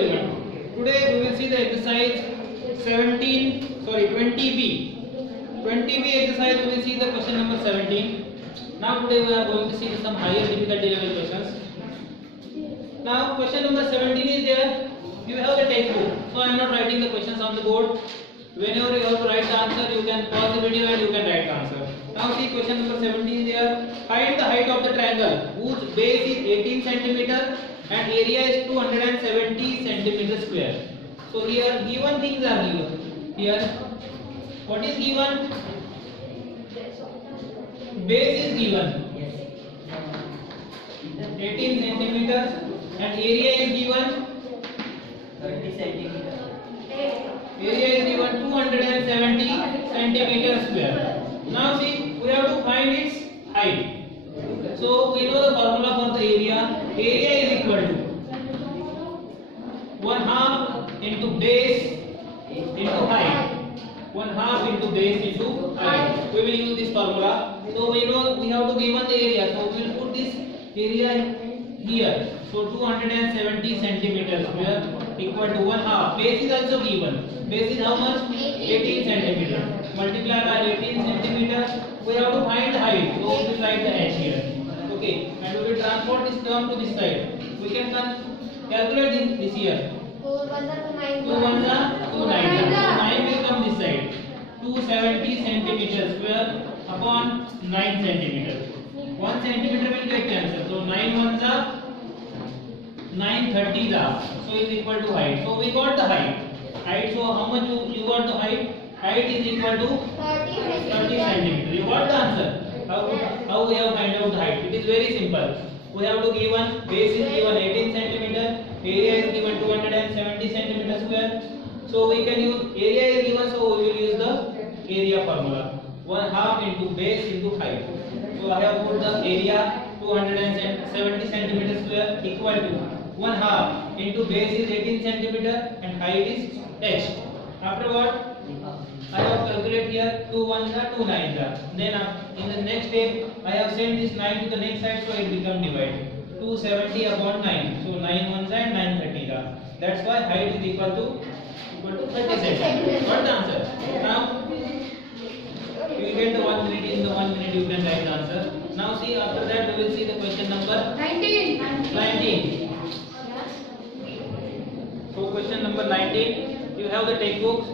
everyone. Today we will see the exercise 20B. 20B exercise we will see the question number 17. Now today we are going to see some higher difficulty level questions. Now question number 17 is there. You have the textbook. So I am not writing the questions on the board. Whenever you have to write the answer, you can pause the video and you can write the answer. Now see question number 17 there. Find the height of the triangle whose base is 18 centimeter and area is 270 centimeter square. So here given things are given. Here what is given? Base is given 18 centimeters and area is given 30 centimeters. Area is given 270 centimeters square. Now see, we have to find its height. So we know the formula for the area. Area is equal to 1/2 into base into height. 1/2 into base into height. We will use this formula. So we know we have to given the area. So we will put this area here. So 270 centimeters square equal to 1/2. Base is also given. Base is how much? 18 centimeter. Multiply by 18 centimeter. We have to find the height. So we will write the h here. Okay. And we will transport this term to this side. We can calculate this here. 2 1 are 2 9. So 9 will come this side. 270 centimeters square upon 9 centimeter. 1 centimeter will get cancelled. So 9 1s are 9 30s are. So is equal to height. So we got the height. Height. So how much you got the height? Height is equal to 30 centimeter. You got the answer. How we have find out the height? It is very simple. We have to given base is given 18 centimeter, area is given 270 centimeter square. So we can use area is given, so we will use the area formula. 1/2 into base into height. So I have put the area 270 centimeter square equal to 1/2 into base is 18 centimeter and height is h. After what? I have calculated here 2 1s are 2 9s are. Then in the next step I have sent this 9 to the next side, so it become divided. 270 upon 9. So 9 1s and 9 30s are. That's why height is equal to 30 centimeters. What the answer? Now you will get the 1 minute. In the 1 minute you can write the answer. Now see, after that we will see the question number 19. So question number 19. You have the textbooks.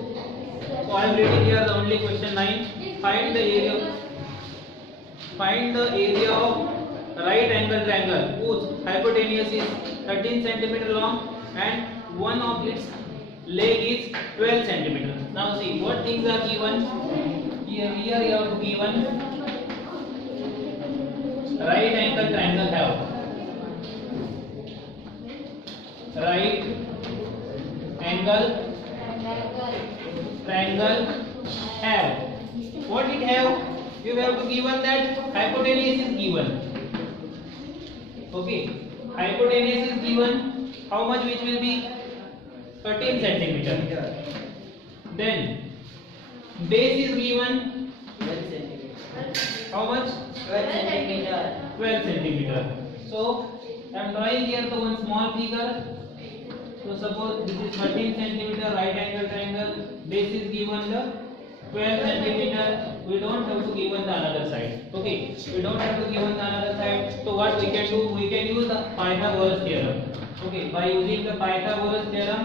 So I am reading here the only question 9. Find the area of right angle triangle whose hypotenuse is 13 centimeter long and one of its leg is 12 centimeter. Now see what things are given. Here you have to given right angle triangle have. Right angle triangle have. What it have? You have to given that hypotenuse is given. Okay, hypotenuse is given. How much? Which will be 13 centimeter. Then base is given. 12 centimeters. How much? 12 centimeter. 12 centimeter. So I am drawing here the one small figure. So suppose this is 13 centimeter right angle triangle. Base is given the 12 centimeter. We don't have to given the another side. Okay, we don't have to given the another side. So what we can do? We can use the Pythagoras theorem. Okay, by using the Pythagoras theorem,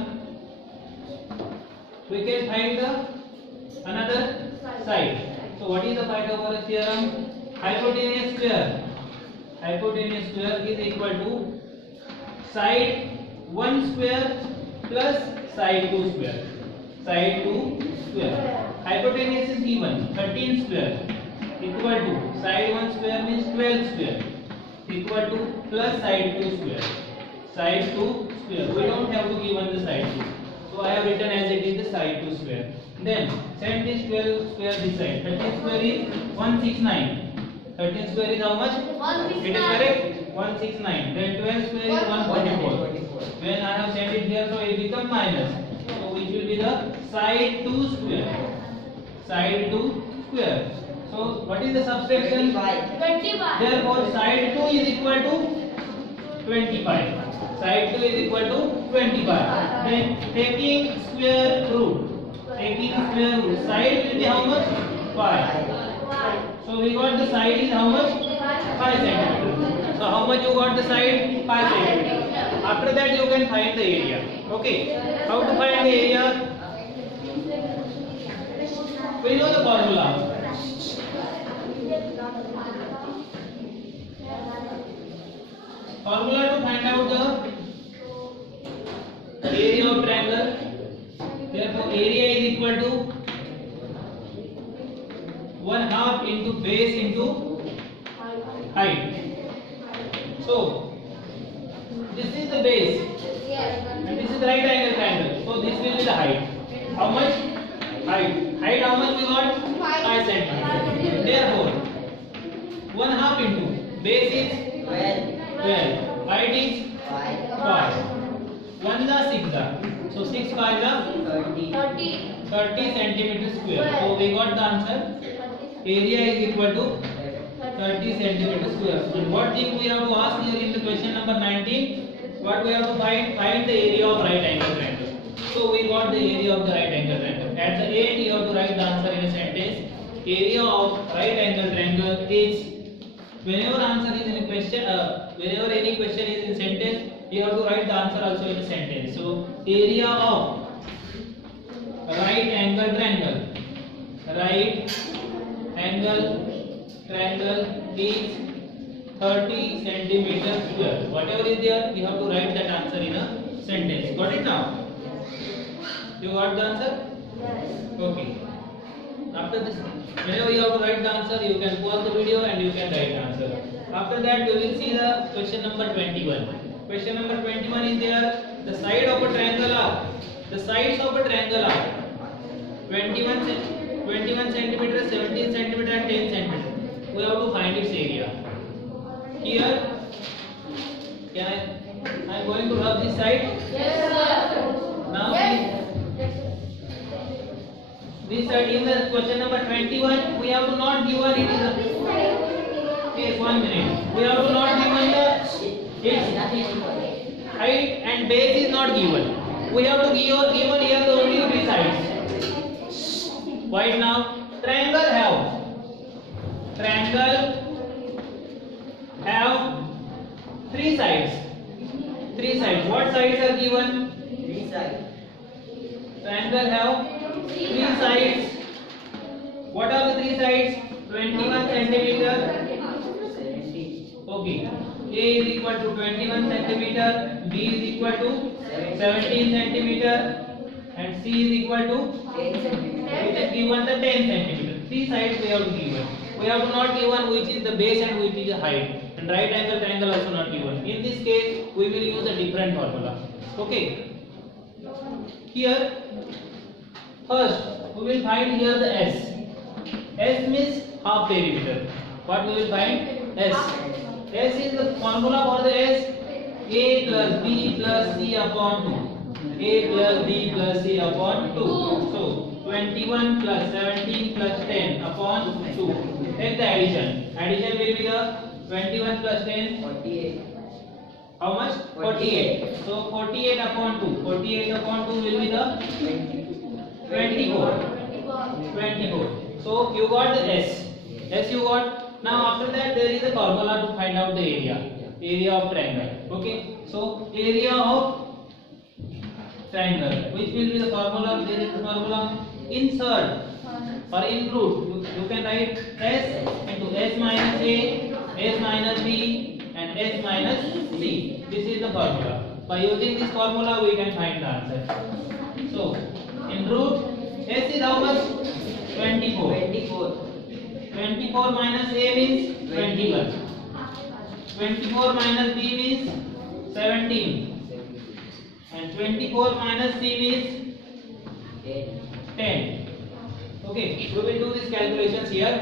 we can find the another side. So what is the Pythagoras theorem? Hypotenuse square. Hypotenuse square is equal to side 1 square plus side 2 square. Side 2 square. Hypotenuse is given 13 square equal to side 1 square means 12 square equal to plus side 2 square. Side 2 square. We don't have to given the side 2. So I have written as it is the side 2 square. Then send this 12 square this side. 13 square is 169. 13 square is how much? 169. It is correct? 169. Then 12 square is 144. When I have sent it here, so it becomes minus. So which will be the side 2 square. Side 2 square. So what is the subtraction? 25. Therefore side 2 is equal to 25. Side 2 is equal to 25. Then taking square root. Taking square root. Side will be how much? 5. So we got the side is how much? 5 centimeters. So how much you got the side? 5 centimeters. After that you can find the area. Okay. How to find the area? We know the formula. Formula to find out the area of triangle. Therefore, area is equal to 1/2 into base into height. So, this is the base and this is the right angle triangle. So, this will be the height. How much? Height. Height how much we got? 5 centimeters. Therefore, 1/2 into base is 12. Height is 5. 1 the 6 the. So 6 5 the 30 centimeters square. So we got the answer. Area is equal to 30 centimeters square. And what thing we have to ask here in the question number 19? What we have to find? Find the area of right angle triangle. So we got the area of the right angle triangle. At the end you have to write the answer in a sentence. Area of right angle triangle is, whenever answer is in a question, whenever any question is in sentence, you have to write the answer also in a sentence. So area of right angle triangle, right angle triangle is 30 centimeters square. Whatever is there, you have to write that answer in a sentence. Got it now? You got the answer? Okay. After this, whenever you have to write the answer, you can pause the video and you can write the answer. After that, we will see the question number 21. Question number 21 is there. The side of a triangle are, the sides of a triangle are 21 centimeter, 17 centimeter, and 10 centimeter. We have to find its area. Here, I am going to rub this side. Yes, sir. Now, Yes. this side in the question number 21, we have to not given it is a, yes, 1 minute. We have to not given the its height and base is not given. We have to given here the only 3 sides. Right now, triangle have 3 sides. 3 sides. What sides are given? Triangle have 3 sides. What are the 3 sides? 21 centimeter. Okay. A is equal to 21 centimeter. B is equal to 17 centimeter. And C is equal to, which is given the 10 centimeter. 3 sides we have to given. We have to not given which is the base and which is the height. And right angle triangle also not given. In this case, we will use a different formula. Okay. Here, first we will find here the S. S means half perimeter. What we will find? S. S is the formula for the S. A plus B plus C upon 2. A plus B plus C upon 2. So 21 plus 17 plus 10 upon 2. Take the addition. Addition will be the 21 plus 10. 48. How much? 48. So 48 upon 2. 48 upon 2 will be the 24. 24. So you got the S. S you got. Now after that there is a formula to find out the area. Area of triangle. Okay. So area of triangle. Which will be the formula? There is the formula. Insert or include. You can write S into S minus A, S minus B, and S minus C. This is the formula. By using this formula, we can find the answer. So, in root, S is how much? 24. 24 minus A means 21. 24 minus B means 17. And 24 minus C means 10. Okay, we will do these calculations here.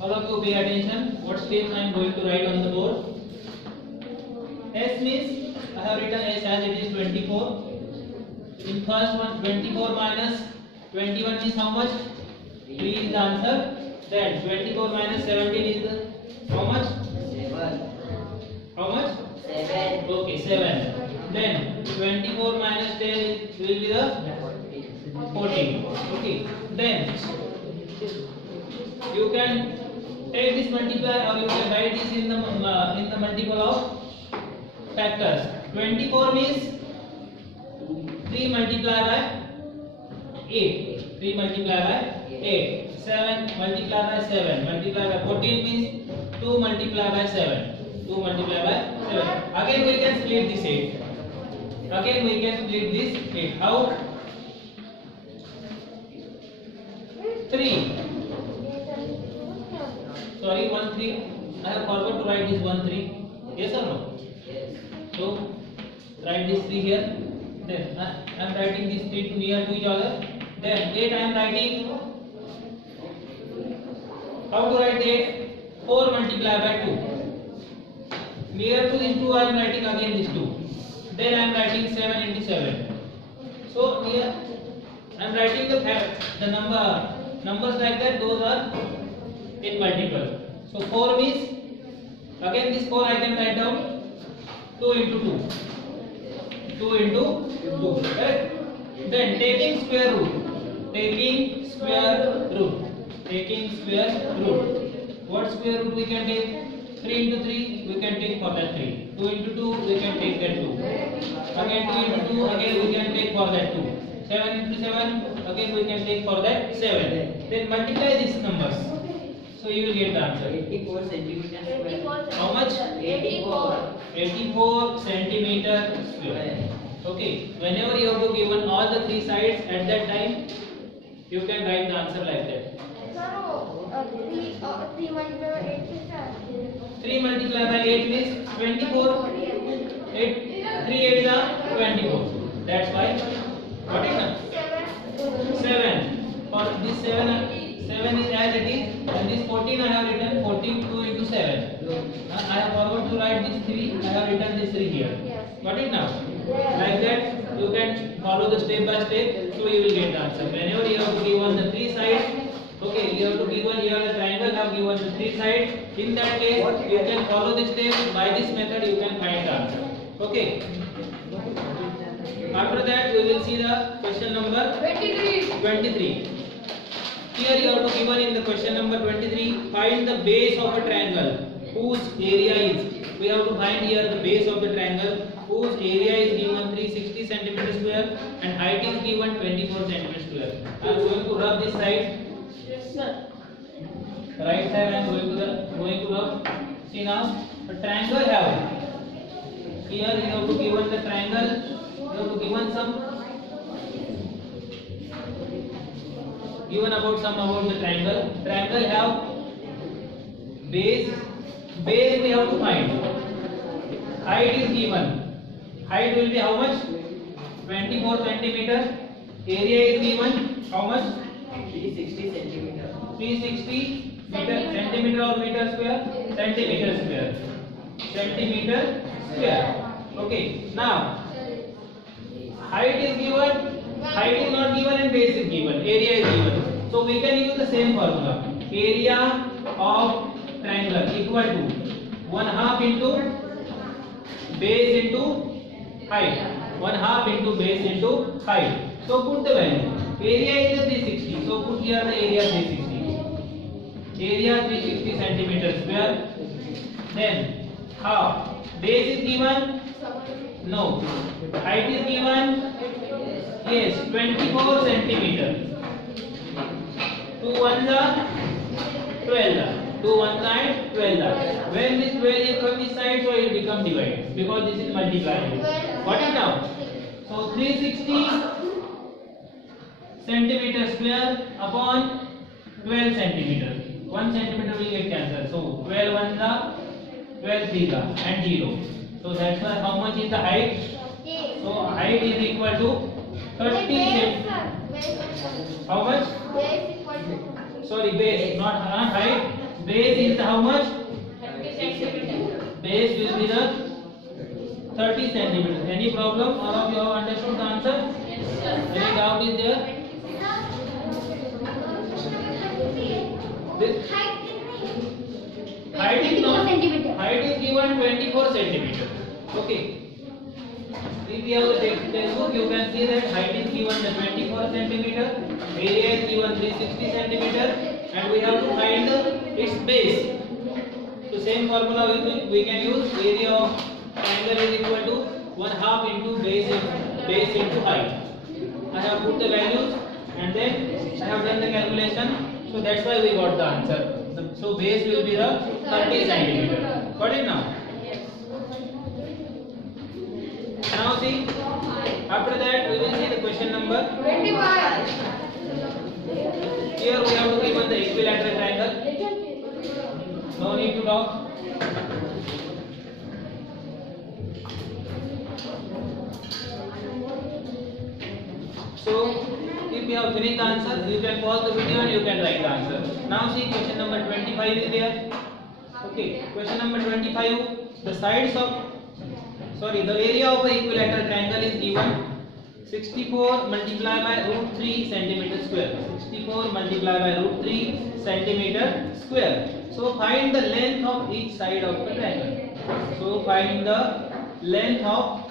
All of you pay attention. What steps I am going to write on the board. S means I have written S as it is 24. In first one, 24 minus 21 is how much? 3 is the answer. Then 24 minus 17 is the how will be the 14. Okay, then you can take this multiply or you can write this in the multiple of factors. 24 means 3 multiplied by 8. 3 multiplied by 8. 7 multiplied by 7 multiplied by 14 means 2 multiplied by 7. 2 multiplied by 7. Again we can split this 8. Again we can split this 8. How? 3. Sorry, 1 3. I have forgot to write this 1 3. Yes or no? Yes. So write this 3 here. Then I am writing these 3 near to each other. Then 8 I am writing. How to write 8? 4 multiplied by 2. Near to this 2 I am writing again this 2. Then I am writing 7 into 7. So here I am writing the numbers like that. Those are in multiple. So 4 means again this 4 I can write down 2 into 2. 2 into 2. Right? Then taking square root. Taking square root. Taking square root. What square root we can take? 3 into 3 we can take for that 3. 2 into 2 we can take that 2. Again 2 into 2 again we can take for that 2. 7 into 7 again we can take for that 7. Then multiply these numbers. So you will get the answer. 84 centimeter square. How much? 84. 84 centimeter square. Okay. Whenever you have to given all the 3 sides at that time, you can write the answer like that. 3 multiplied by 8 means 24. 8 3 8 are 24. That's why. What is that? 7. For this 7 is as it is, and this 14 I have written 14 2 into 7. I have forgot to write this 3. I have written this 3 here. Got it now? Like that, you can follow the step by step, so you will get the answer. Whenever you have to given the 3 sides, okay, you have to given here the triangle have given the 3 sides. In that case, you can follow this step. By this method, you can find the answer. Okay. After that, we will see the question number 23. Here you have to given in the question number 23, find the base of a triangle whose area is. We have to find here the base of the triangle whose area is given 360 cm square and height is given 24 cm square. I am going to rub this side. Right side I am going to rub. See now, the triangle have. Here you have to given the triangle. You have to given some. Given about the triangle. Triangle have base. Base we have to find. Height is given. Height will be how much? 24 centimeter. Area is given. How much? 360 centimeter. 360 centimeter or meter square? Centimeter square. Centimeter square. Okay. Now, height is given. Height is not given and base is given. Area is given. So we can use the same formula. Area of triangle equal to 1/2 into base into height. 1/2 into base into height. So put the value. Area is 360. So put here the area 360. Area 360 centimeter square. Then half. Base is given. No. Height is given. Yes, 24 centimeter. 2 1s are 12. 2 1s are 12. When this 12 is from this side, so it will become divided because this is multiplied. Got it now? So 360 centimeter square upon 12 centimeter. 1 centimeter will get cancelled. So 12 1s are 12 3s are and 0. So that's why how much is the height? So height is equal to 30 centimeter. How much? Sorry, base, not height. Base is how much? 30 centimeter. Base will be the 30 centimeters. Any problem? All of you have understood the answer? Yes, sir. Any doubt is there? This height is not. Height is given 24 centimeters. Okay. If you have a textbook, you can see that height is given the 24 centimeter, area is given 360 centimeter, and we have to find its base. So same formula we can use. Area of triangle is equal to 1/2 into base into height. I have put the values and then I have done the calculation. So that's why we got the answer. So base will be the 30 centimeter. Got it now? Now see, after that we will see the question number 25. Here we have to given the equilateral triangle. No need to talk. So if you have finished the answer, you can pause the video and you can write the answer. Now see, question number 25 is there. Okay, question number 25. The area of an equilateral triangle is given 64 multiplied by root 3 centimeter square. 64 multiplied by root 3 centimeter square. So find the length of each side of the triangle. So find the length of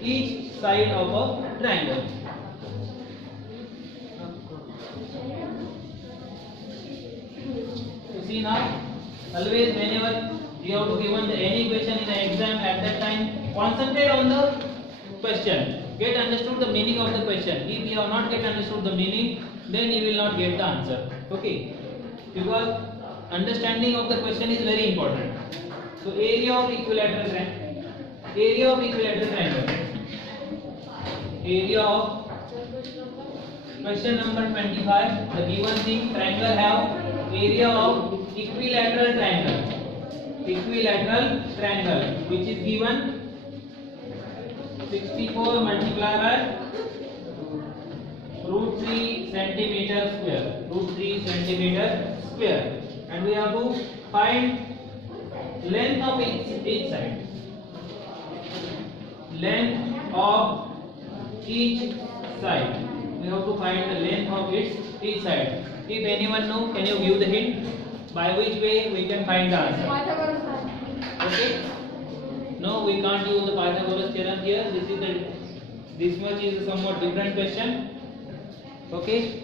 each side of a triangle. You see now, always whenever you have to given any question in the exam, at that time concentrate on the question. Get understood the meaning of the question. If you have not get understood the meaning, then you will not get the answer. Okay, because understanding of the question is very important. So area of equilateral triangle. Area of equilateral triangle. Area of question number 25. The given thing, triangle have area of equilateral triangle. Equilateral triangle, which is given 64 multiplied by root 3 centimeter square. Root 3 centimeter square. And we have to find length of each side. Length of each side. We have to find the length of each side. If anyone know, can you give the hint by which way we can find the answer? Okay. No, we can't use the Pythagoras theorem here. This much is a somewhat different question. Okay.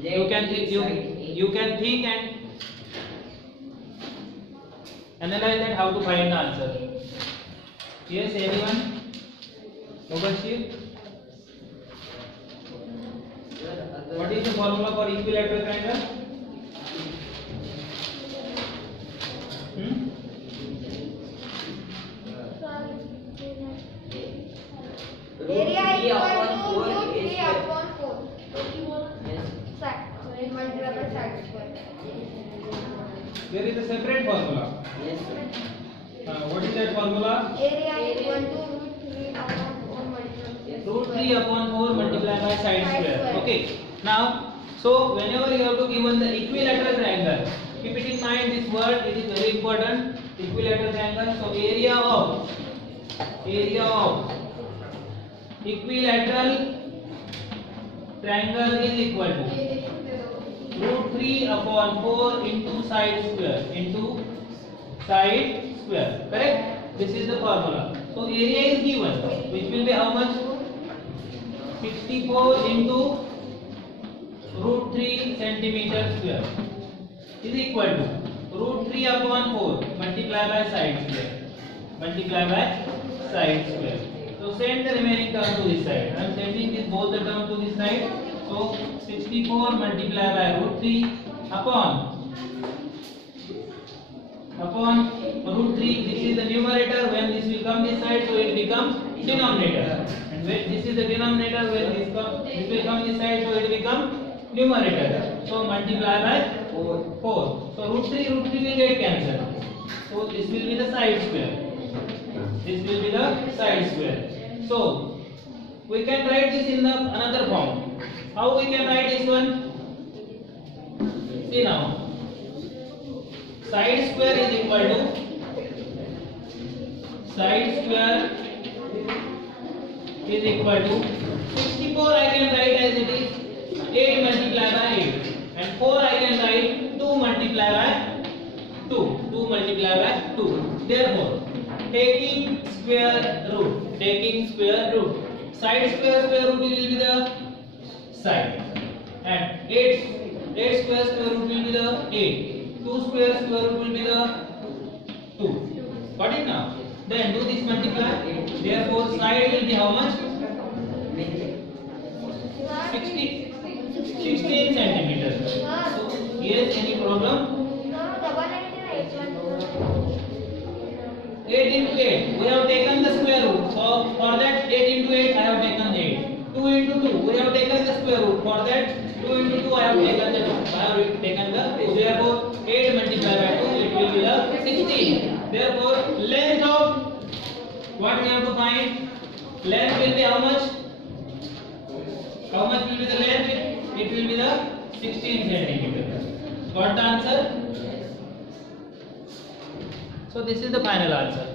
You can think and analyze that how to find the answer. Yes, anyone? Mubashir? What is the formula for equilateral triangle? Area is equal to root 3 is square. upon 4. Yes. Side. Multiplied by side square. There is a separate formula. Yes, sir. What is that formula? Area is equal to root 3 upon 4 multiplied by Root 3 upon 4 multiplied by side Side square. square. Okay. Now, so whenever you have to given the equilateral triangle, keep it in mind this word. It is very important. Equilateral triangle. So area of equilateral triangle is equal to root 3 upon 4 into side square. Correct? This is the formula. So area is given, which will be how much? 64 into root 3 centimeter square is equal to root 3 upon 4 multiplied by side square. So send the remaining term to this side. I am sending both the term to this side. So 64 multiplied by root 3 upon root 3. This is the numerator. When this will come this side, so it becomes denominator. And when this is the denominator, when this will come this side, so it becomes numerator. So multiply by 4. So root 3 will get cancelled. So this will be the side square. So we can write this in the another form. How we can write this one? See now. Side square is equal to 64. I can write as it is 8 multiplied by 8, and 4 I can write 2 multiplied by 2. Therefore taking square root. Taking square root. Side square root will be the side. And 8 square root will be the 8. 2 square root will be the 2. Got it now? Then do this multiply. Therefore side will be how much? 16 centimeters. So yes, any problem? 8 into 8. We have taken the square root. So for that 8 into 8 I have taken 8. 2 into 2. We have taken the square root. For that 2 into 2 I have taken the 2. Therefore 8 multiplied by 2 it will be the 16. Therefore length of what we have to find? Length will be how much? How much will be the length? It will be the 16 centimeters. Got the answer? So this is the final answer.